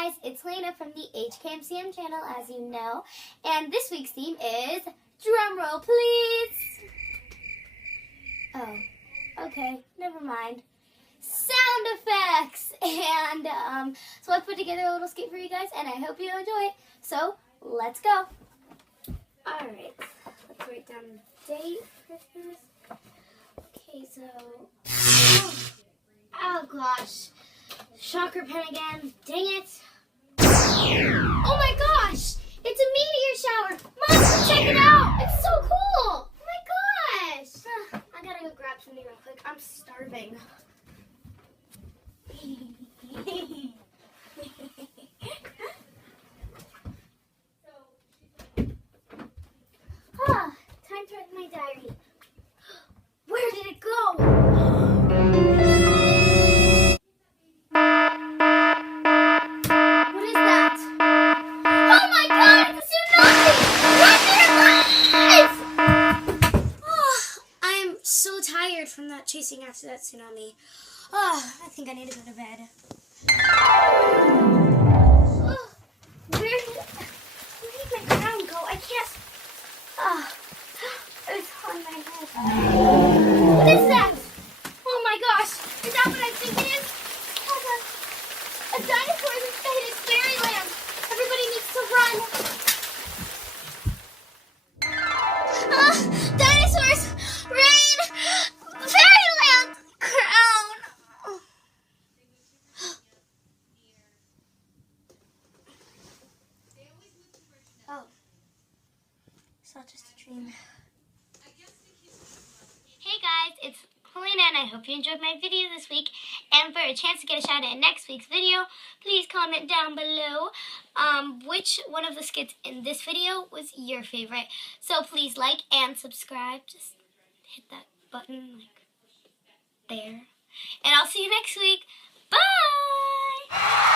guys, it's Helena from the HKMCM channel, as you know, and this week's theme is drum roll, please. Oh, okay, never mind. Sound effects, and so I put together a little skit for you guys, and I hope you enjoy it. So let's go. All right, let's write down the date for this. Okay, so oh gosh. Shocker pen again. Dang it. Oh my gosh! It's a meteor shower! Mom, come check it out! It's so cool! Oh my gosh! I gotta go grab something real quick. I'm starving. Time to write my diary. Where did it go? From that chasing after that tsunami. Oh, I think I need to go to bed. Oh, where did my crown go? I can't. Oh, it's on my head. What is that? Oh my gosh. Is that what I think it is? Oh, a dinosaur is inside his fairyland. Everybody needs to run. Dinosaurs! Rain! Fairyland! Crown! Oh. It's not just a dream. Hey guys, it's Helena and I hope you enjoyed my video this week. And for a chance to get a shout out in next week's video, please comment down below which one of the skits in this video was your favorite. So please like and subscribe. Just hit that button like there. And I'll see you next week. Bye!